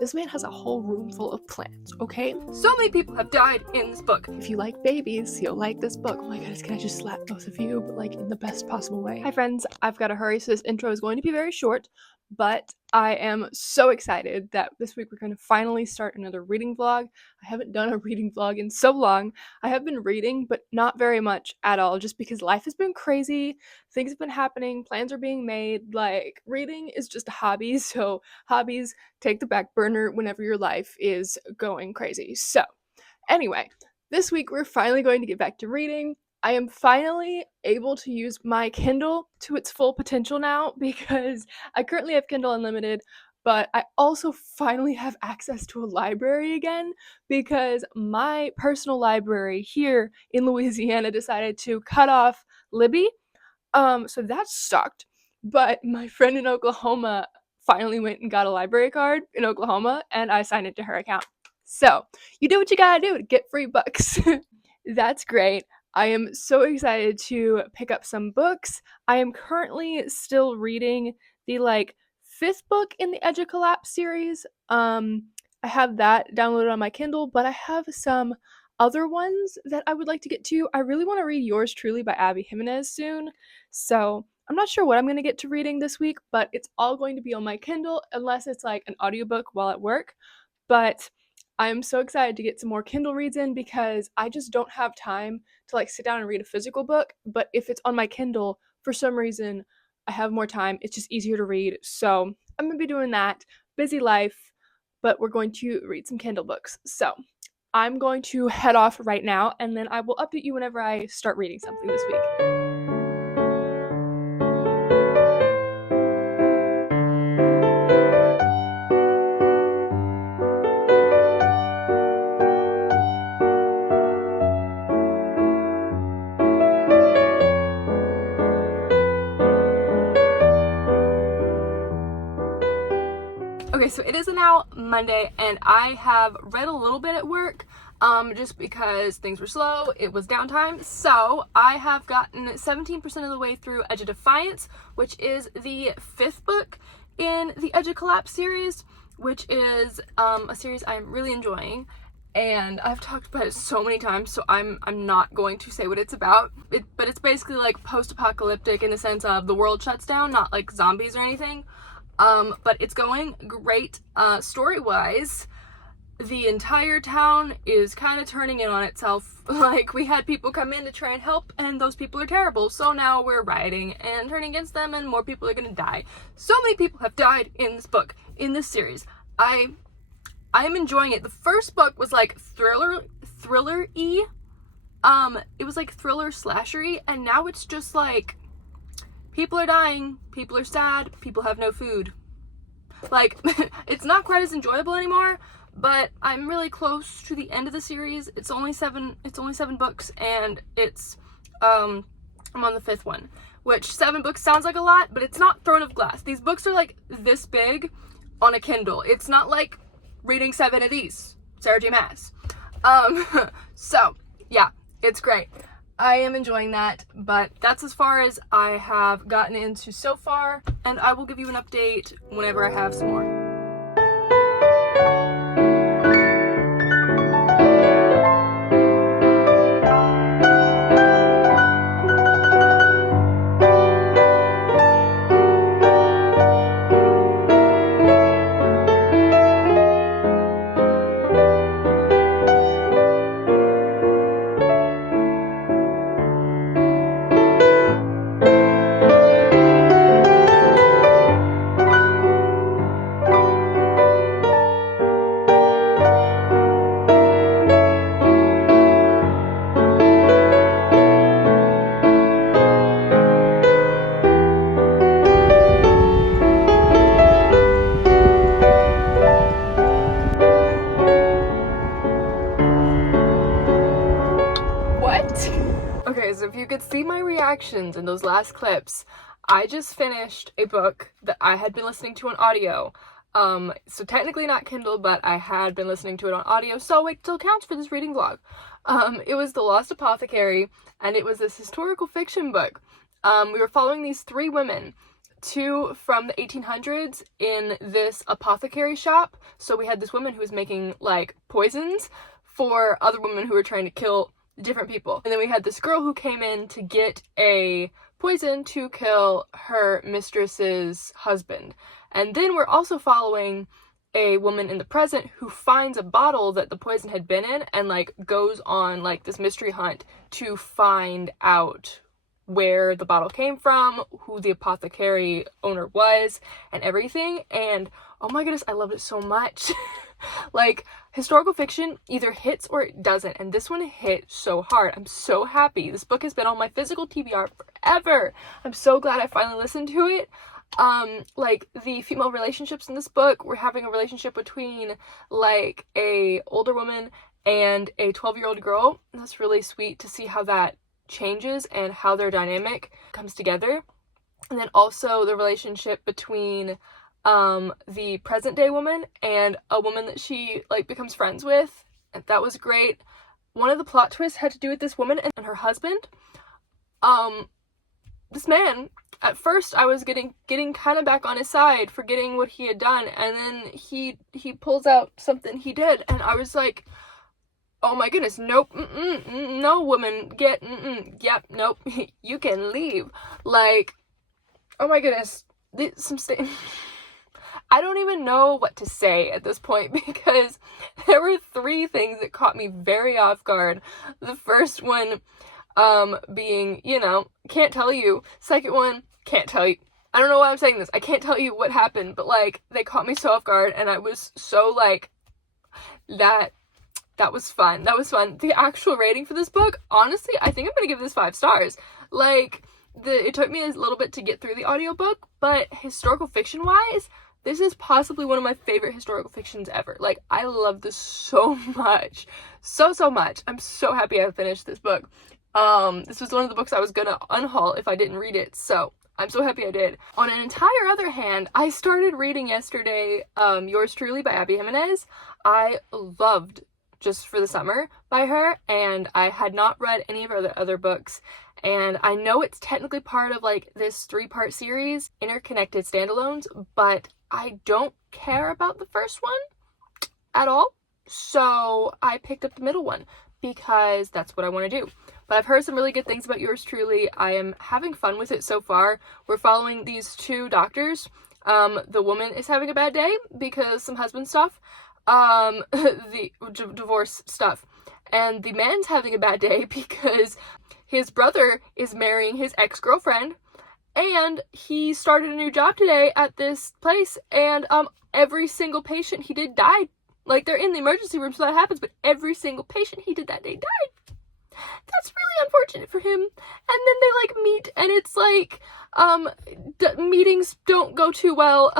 This man has a whole room full of plants, okay? So many people have died in this book. If you like babies, you'll like this book. Oh my goodness, can I just slap both of you, but like in the best possible way? Hi friends, I've got to hurry, so this intro is going to be very short, but I am so excited that this week we're going to finally start another reading vlog. I haven't done a reading vlog in so long. I have been reading, but not very much at all, just because life has been crazy, things have been happening, plans are being made, like reading is just a hobby, so hobbies take the back burner whenever your life is going crazy. So anyway, this week we're finally going to get back to reading. I am finally able to use my Kindle to its full potential now because I currently have Kindle Unlimited, but I also finally have access to a library again because my personal library here in Louisiana decided to cut off Libby. So that sucked. But my friend in Oklahoma finally went and got a library card in Oklahoma, and I signed it to her account. So you do what you gotta do to get free books. That's great. I am so excited to pick up some books. I am currently still reading the fifth book in the Edge of Collapse series. I have that downloaded on my Kindle, but I have some other ones that I would like to get to. I really want to read Yours Truly by Abby Jimenez soon. So I'm not sure what I'm going to get to reading this week, but it's all going to be on my Kindle unless it's like an audiobook while at work. But I'm so excited to get some more Kindle reads in because I just don't have time to like sit down and read a physical book. But if it's on my Kindle, for some reason, I have more time. It's just easier to read. So I'm going to be doing that. Busy life, but we're going to read some Kindle books. So I'm going to head off right now, and then I will update you whenever I start reading something this week. Okay, so it is now Monday, and I have read a little bit at work, just because things were slow, it was downtime. So I have gotten 17% of the way through Edge of Defiance, which is the fifth book in the Edge of Collapse series, which is a series I'm really enjoying. And I've talked about it so many times, so I'm not going to say what it's about. But it's basically like post-apocalyptic in the sense of the world shuts down, not like zombies or anything. But it's going great. Story-wise, the entire town is kind of turning in on itself. Like, we had people come in to try and help, and those people are terrible. So now we're rioting and turning against them, and more people are gonna die. So many people have died in this book, in this series. I am enjoying it. The first book was like thriller-y. It was like thriller slasher-y, and now it's just like people are dying, people are sad, people have no food. Like, it's not quite as enjoyable anymore, but I'm really close to the end of the series. It's only seven books, and I'm on the fifth one, which 7 books sounds like a lot, but it's not Throne of Glass. These books are like this big on a Kindle. It's not like reading 7 of these, Sarah J. Maas. So yeah, it's great. I am enjoying that, but that's as far as I have gotten into so far, and I will give you an update whenever I have some more. Okay, so if you could see my reactions in those last clips, I just finished a book that I had been listening to on audio. So technically not Kindle, but I had been listening to it on audio, so it still counts for this reading vlog. It was The Lost Apothecary, and it was this historical fiction book. We were following these 3 women two from the 1800s in this apothecary shop. So we had this woman who was making like poisons for other women who were trying to kill different people. And then we had this girl who came in to get a poison to kill her mistress's husband. And then we're also following a woman in the present who finds a bottle that the poison had been in and like goes on like this mystery hunt to find out where the bottle came from, who the apothecary owner was, and everything. And oh my goodness, I loved it so much. Like, historical fiction either hits or it doesn't, and this one hit so hard. I'm so happy. This book has been on my physical TBR forever. I'm so glad I finally listened to it. Like, the female relationships in this book, we're having a relationship between like a older woman and a 12-year-old girl. And that's really sweet to see how that changes and how their dynamic comes together. And then also the relationship between the present day woman and a woman that she like becomes friends with. And that was great. One of the plot twists had to do with this woman and her husband. This man, at first I was getting kind of back on his side, forgetting what he had done, and then he pulls out something he did, and I was like, oh my goodness, nope, no woman, yep, nope, you can leave. Like, oh my goodness, I don't even know what to say at this point, because there were three things that caught me very off guard. The first one being, can't tell you. Second one, can't tell you. I don't know why I'm saying this. I can't tell you what happened, but like, they caught me so off guard, and I was so like, that was fun. That was fun. The actual rating for this book, honestly, I think I'm gonna give this 5 stars. Like, it took me a little bit to get through the audiobook, but historical fiction wise, this is possibly one of my favorite historical fictions ever. Like, I love this so much. So much. I'm so happy I finished this book. This was one of the books I was gonna unhaul if I didn't read it, so I'm so happy I did. On an entire other hand, I started reading yesterday, Yours Truly by Abby Jimenez. I loved Just for the Summer by her, and I had not read any of her other books, and I know it's technically part of like this 3-part series, interconnected standalones, but I don't care about the first one at all, so I picked up the middle one because that's what I want to do. But I've heard some really good things about Yours Truly. I am having fun with it so far. We're following these 2 doctors. The woman is having a bad day because some husband stuff, the divorce stuff, and the man's having a bad day because his brother is marrying his ex-girlfriend, and he started a new job today at this place, and every single patient he did died. Like, they're in the emergency room, so that happens, but every single patient he did that day died. That's really unfortunate for him. And then they like meet, and it's like meetings don't go too well,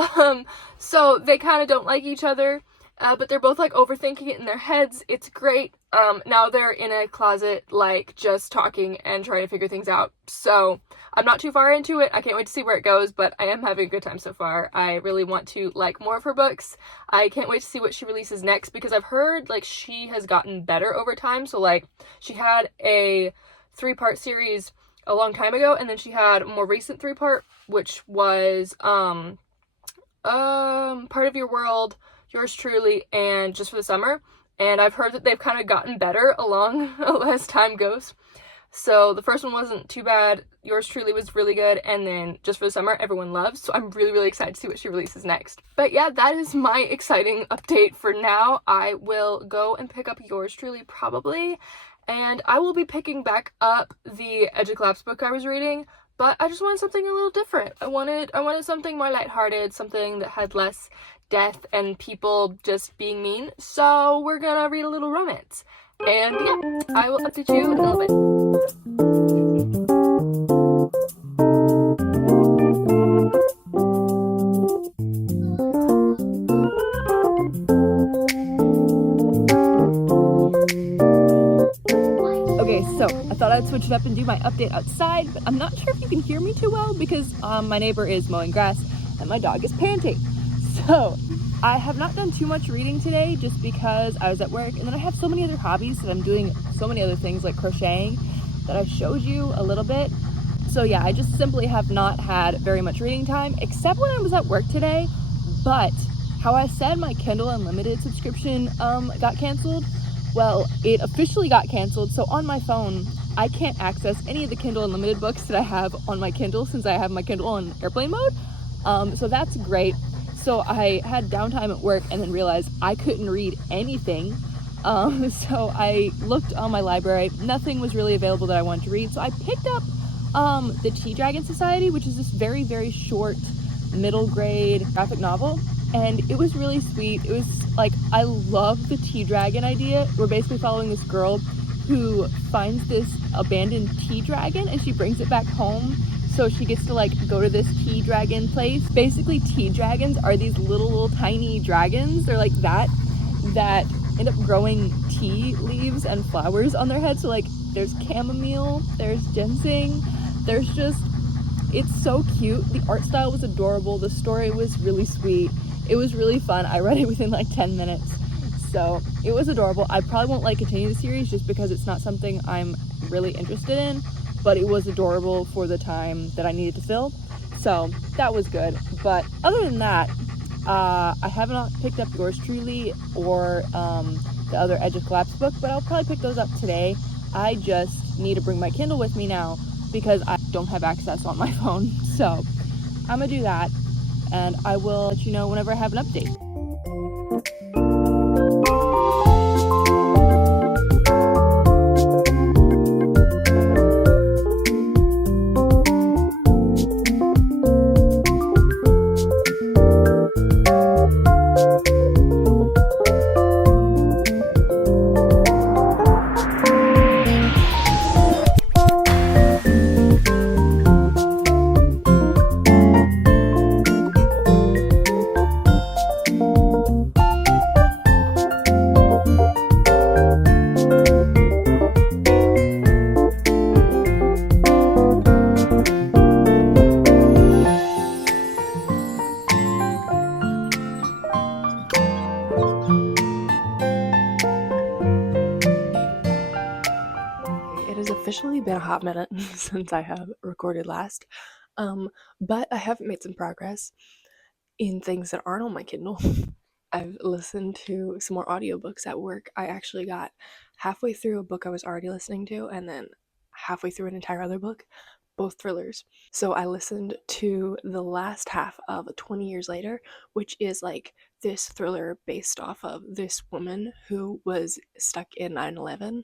so they kind of don't like each other, but they're both like overthinking it in their heads. It's great. Now they're in a closet like just talking and trying to figure things out, so I'm not too far into it. I can't wait to see where it goes, but I am having a good time so far. I really want to like more of her books. I can't wait to see what she releases next, because I've heard like she has gotten better over time. So like, she had a 3-part series a long time ago, and then she had a more recent 3-part, which was Part of Your World, Yours Truly, and Just for the Summer. And I've heard that they've kind of gotten better along as time goes. So the first one wasn't too bad, Yours Truly was really good, and then Just for the Summer everyone loves, so I'm really excited to see what she releases next. But yeah, that is my exciting update for now. I will go and pick up Yours Truly probably, and I will be picking back up the Edge of Collapse book I was reading, but I just wanted something a little different. I wanted something more lighthearted, something that had less death and people just being mean, so we're gonna read a little romance. And yeah, I will update you in a little bit. Okay, so I thought I'd switch it up and do my update outside, but I'm not sure if you can hear me too well because my neighbor is mowing grass and my dog is panting. So I have not done too much reading today just because I was at work, and then I have so many other hobbies that I'm doing, so many other things like crocheting that I showed you a little bit. So yeah, I just simply have not had very much reading time, except when I was at work today. But how I said my Kindle Unlimited subscription got canceled, well, it officially got canceled. So on my phone, I can't access any of the Kindle Unlimited books that I have on my Kindle, since I have my Kindle on airplane mode. So that's great. So I had downtime at work and then realized I couldn't read anything. So I looked on my library. Nothing was really available that I wanted to read. So I picked up the Tea Dragon Society, which is this very, very short middle grade graphic novel. And it was really sweet. It was like, I love the tea dragon idea. We're basically following this girl who finds this abandoned tea dragon and she brings it back home. So she gets to like go to this tea dragon place. Basically, tea dragons are these little tiny dragons. They're like that end up growing tea leaves and flowers on their heads. So like there's chamomile, there's ginseng, there's just, it's so cute. The art style was adorable. The story was really sweet. It was really fun. I read it within like 10 minutes. So it was adorable. I probably won't like continue the series just because it's not something I'm really interested in, but it was adorable for the time that I needed to fill. So that was good. But other than that, I have not picked up yours truly or the other Edge of Collapse book, but I'll probably pick those up today. I just need to bring my Kindle with me now because I don't have access on my phone. So I'm gonna do that and I will let you know whenever I have an update. It has officially been a hot minute since I have recorded last, but I have made some progress in things that aren't on my Kindle. I've listened to some more audiobooks at work. I actually got halfway through a book I was already listening to, and then halfway through an entire other book, both thrillers. So I listened to the last half of 20 Years Later, which is like this thriller based off of this woman who was stuck in 9/11.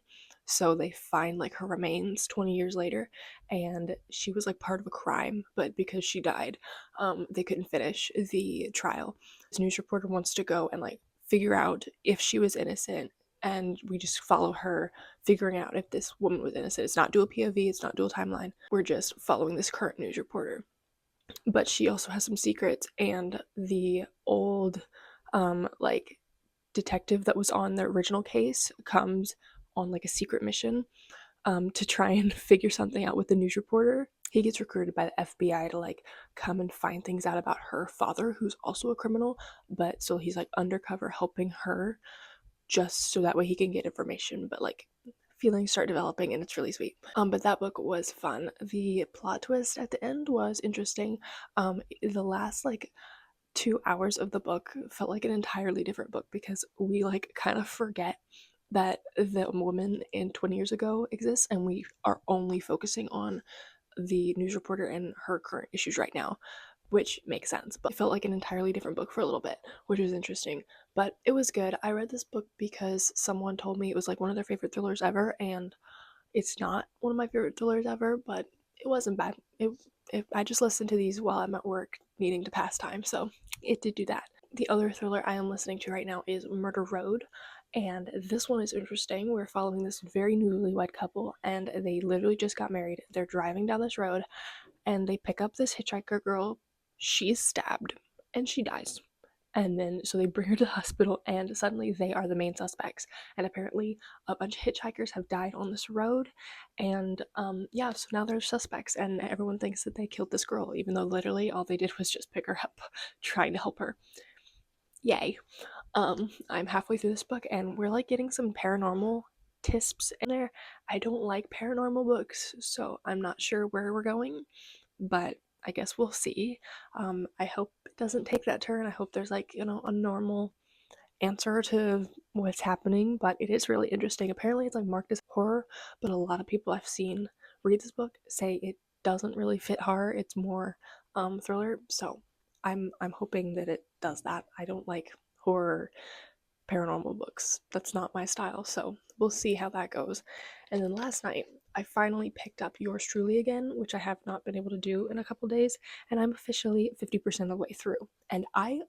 So they find like her remains 20 years later, and she was like part of a crime, but because she died, they couldn't finish the trial. This news reporter wants to go and like figure out if she was innocent, and we just follow her figuring out if this woman was innocent. It's not dual POV, it's not dual timeline. We're just following this current news reporter. But she also has some secrets, and the old like detective that was on the original case comes on like a secret mission to try and figure something out with the news reporter. He gets recruited by the FBI to like come and find things out about her father, who's also a criminal, but so he's like undercover helping her just so that way he can get information. But like feelings start developing and it's really sweet. But that book was fun. The plot twist at the end was interesting. The last like 2 hours of the book felt like an entirely different book because we like kind of forget that the woman in 20 years ago exists, and we are only focusing on the news reporter and her current issues right now, which makes sense. But it felt like an entirely different book for a little bit, which was interesting. But it was good. I read this book because someone told me it was like one of their favorite thrillers ever, and it's not one of my favorite thrillers ever, but it wasn't bad. I just listened to these while I'm at work needing to pass time, so it did do that. The other thriller I am listening to right now is Murder Road, and this one is interesting. We're following this very newlywed couple, and they literally just got married. They're driving down this road, and they pick up this hitchhiker girl. She's stabbed, and she dies. And then, so they bring her to the hospital, and suddenly they are the main suspects. And apparently, a bunch of hitchhikers have died on this road. And yeah, so now they're suspects, and everyone thinks that they killed this girl, even though literally all they did was just pick her up, trying to help her. Yay. I'm halfway through this book, and we're like getting some paranormal tisps in there. I don't like paranormal books, so I'm not sure where we're going, but I guess we'll see. I hope it doesn't take that turn. I hope there's like, a normal answer to what's happening, but it is really interesting. Apparently, it's like marked as horror, but a lot of people I've seen read this book say it doesn't really fit horror. It's more thriller. So I'm hoping that it does that. I don't like horror paranormal books. That's not my style. So we'll see how that goes. And then last night, I finally picked up Yours Truly again, which I have not been able to do in a couple days, and I'm officially 50% of the way through. And I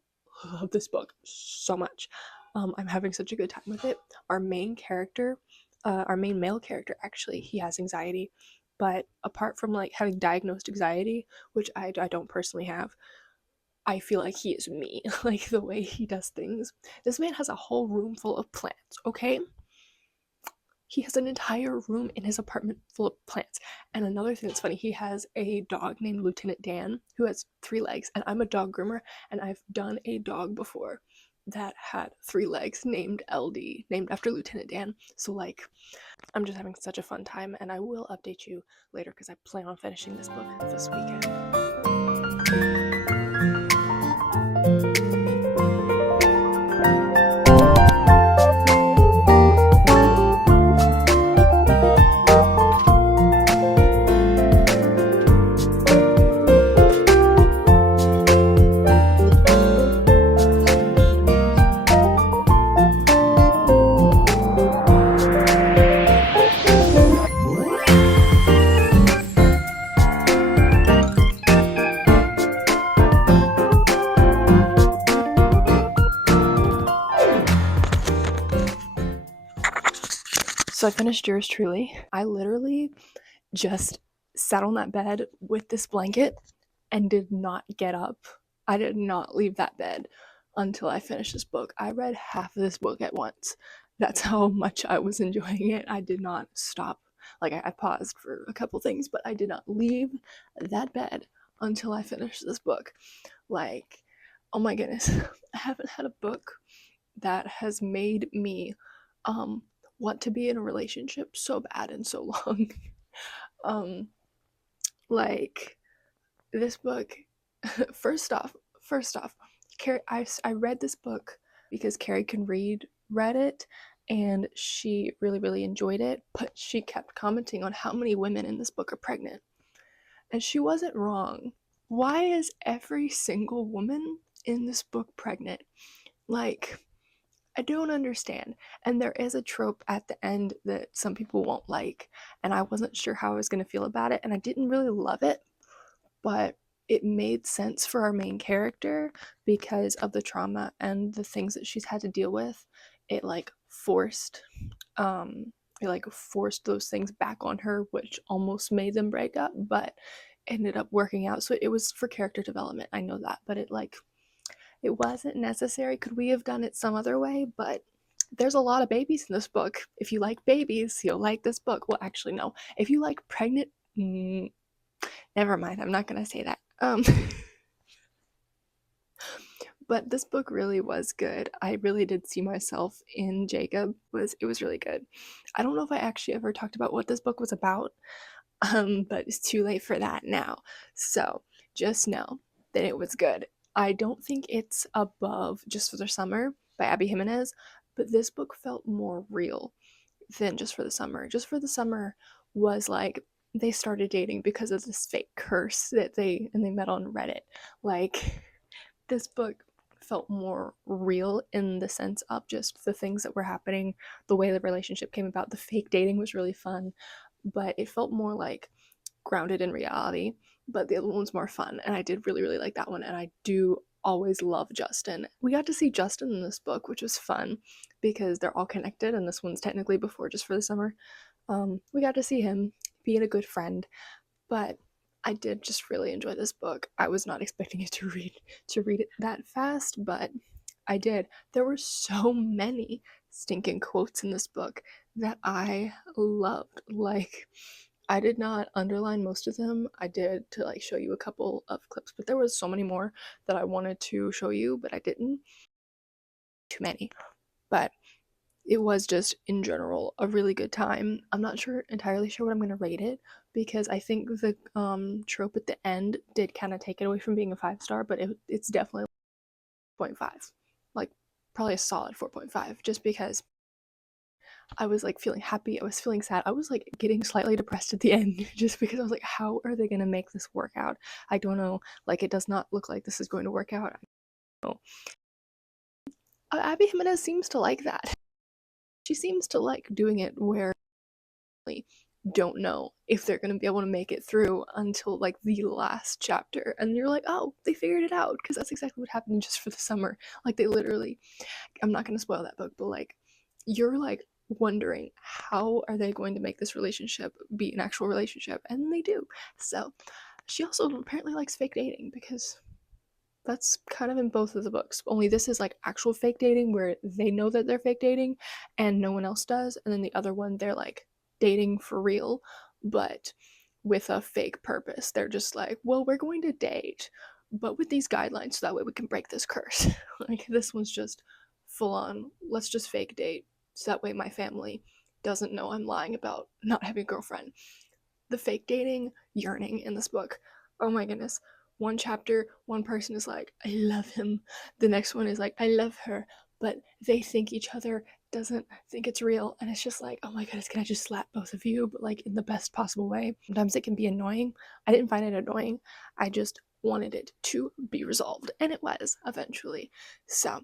love this book so much. I'm having such a good time with it. Our main character, our main male character, actually, he has anxiety, but apart from like having diagnosed anxiety, which I don't personally have, I feel like he is me, like the way he does things. This man has a whole room full of plants, okay? He has an entire room in his apartment full of plants. And another thing that's funny, he has a dog named Lieutenant Dan who has 3 legs. And I'm a dog groomer, and I've done a dog before that had 3 legs named LD, named after Lieutenant Dan. So, like, I'm just having such a fun time, and I will update you later because I plan on finishing this book this weekend. So I finished Yours Truly. I literally just sat on that bed with this blanket and did not get up. I did not leave that bed until I finished this book. I read half of this book at once. That's how much I was enjoying it. I did not stop. Like, I paused for a couple things, but I did not leave that bed until I finished this book. Like, oh my goodness. I haven't had a book that has made me want to be in a relationship so bad and so long. um like this book, first off, Carrie, I read this book because Carrie can read it, and she really really enjoyed it, but she kept commenting on how many women in this book are pregnant, and she wasn't wrong. Why is every single woman in this book pregnant? Like, I don't understand. And there is a trope at the end that some people won't like, and I wasn't sure how I was going to feel about it, and I didn't really love it, but it made sense for our main character because of the trauma and the things that she's had to deal with. It like forced those things back on her, which almost made them break up, but ended up working out. So it was for character development. I know that, but it wasn't necessary. Could we have done it some other way? But there's a lot of babies in this book. If you like babies, you'll like this book. Well, actually, no. If you like pregnant, never mind. I'm not gonna say that. But this book really was good. I really did see myself in Jacob. It was really good. I don't know if I actually ever talked about what this book was about, but it's too late for that now. So just know that it was good. I don't think it's above Just for the Summer by Abby Jimenez, but this book felt more real than Just for the Summer. Just for the Summer was like they started dating because of this fake curse that they met on Reddit. Like, this book felt more real in the sense of just the things that were happening, the way the relationship came about. The fake dating was really fun, but it felt more like grounded in reality. But the other one was more fun, and I did really really like that one, and I do always love Justin. We got to see Justin in this book, which was fun because they're all connected, and this one's technically before Just for the Summer. We got to see him being a good friend, but I did just really enjoy this book. I was not expecting it to read it that fast, but I did. There were so many stinking quotes in this book that I loved. Like, I did not underline most of them. I did to like show you a couple of clips, but there was so many more that I wanted to show you, but I didn't. Too many. But it was just in general a really good time. I'm not entirely sure what I'm gonna rate it because I think the trope at the end did kind of take it away from being a 5 star, but it's definitely 0.5, like probably a solid 4.5, just because I was like feeling happy, I was feeling sad, I was like getting slightly depressed at the end just because I was like, how are they gonna make this work out? I don't know. Like it does not look like this is going to work out. I don't know. Abby Jimenez seems to like that. She seems to like doing it where don't know if they're going to be able to make it through until like the last chapter, and you're like, oh, they figured it out, because that's exactly what happened just for the summer. Like they literally, I'm not going to spoil that book, but like you're like wondering how are they going to make this relationship be an actual relationship, and they do. So she also apparently likes fake dating, because that's kind of in both of the books. Only this is like actual fake dating where they know that they're fake dating and no one else does. And then the other one, they're like dating for real, but with a fake purpose. They're just like, well, we're going to date, but with these guidelines so that way we can break this curse. Like this one's just full on, let's just fake date so that way my family doesn't know I'm lying about not having a girlfriend. The fake dating yearning in this book. Oh my goodness. One chapter, one person is like, I love him. The next one is like, I love her. But they think each other doesn't think it's real. And it's just like, oh my goodness, can I just slap both of you? But like in the best possible way. Sometimes it can be annoying. I didn't find it annoying. I just wanted it to be resolved. And it was eventually. So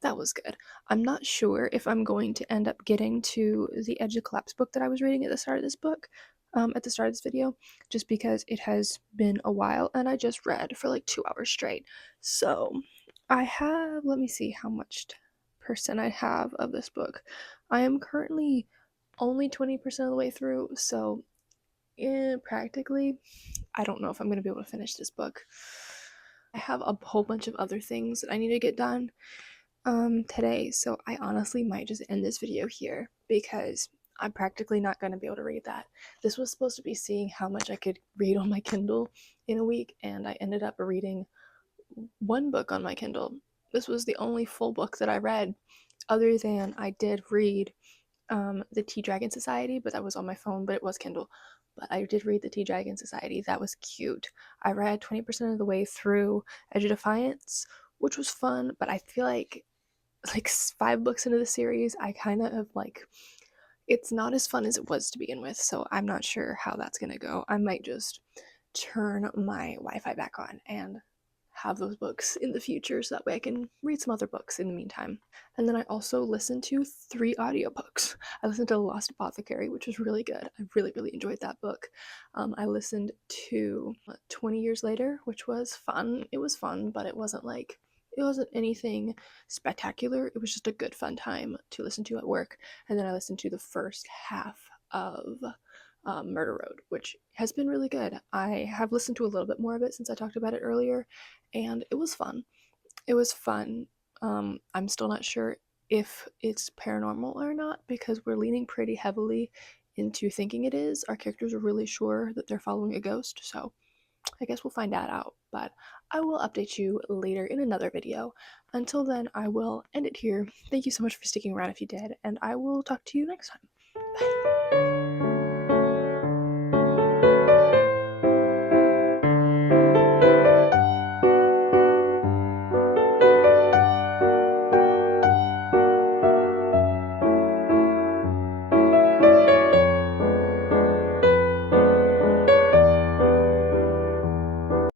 that was good. I'm not sure if I'm going to end up getting to the Edge of Collapse book that I was reading at the start of this book, at the start of this video, just because it has been a while and I just read for like 2 hours straight. So I have, let me see how much percent I have of this book. I am currently only 20% of the way through, so practically, I don't know if I'm going to be able to finish this book. I have a whole bunch of other things that I need to get done today, so I honestly might just end this video here because I'm practically not going to be able to read that. This was supposed to be seeing how much I could read on my Kindle in a week, and I ended up reading one book on my Kindle. This was the only full book that I read, other than I did read the Tea Dragon Society, but that was on my phone, but it was Kindle. But I did read the Tea Dragon Society. That was cute. I read 20% of the way through Edge of Defiance, which was fun, but I feel like 5 books into the series, I kind of like, it's not as fun as it was to begin with, so I'm not sure how that's gonna go. I might just turn my Wi-Fi back on and have those books in the future so that way I can read some other books in the meantime. And then I also listened to 3 audiobooks. I listened to Lost Apothecary, which was really good. I really, really enjoyed that book. I listened to 20 Years Later, which was fun. It was fun, but it wasn't anything spectacular. It was just a good fun time to listen to at work. And then I listened to the first half of Murder Road, which has been really good. I have listened to a little bit more of it since I talked about it earlier, and it was fun. It was fun. I'm still not sure if it's paranormal or not because we're leaning pretty heavily into thinking it is. Our characters are really sure that they're following a ghost, so I guess we'll find that out. But I will update you later in another video. Until then, I will end it here. Thank you so much for sticking around if you did, and I will talk to you next time. Bye.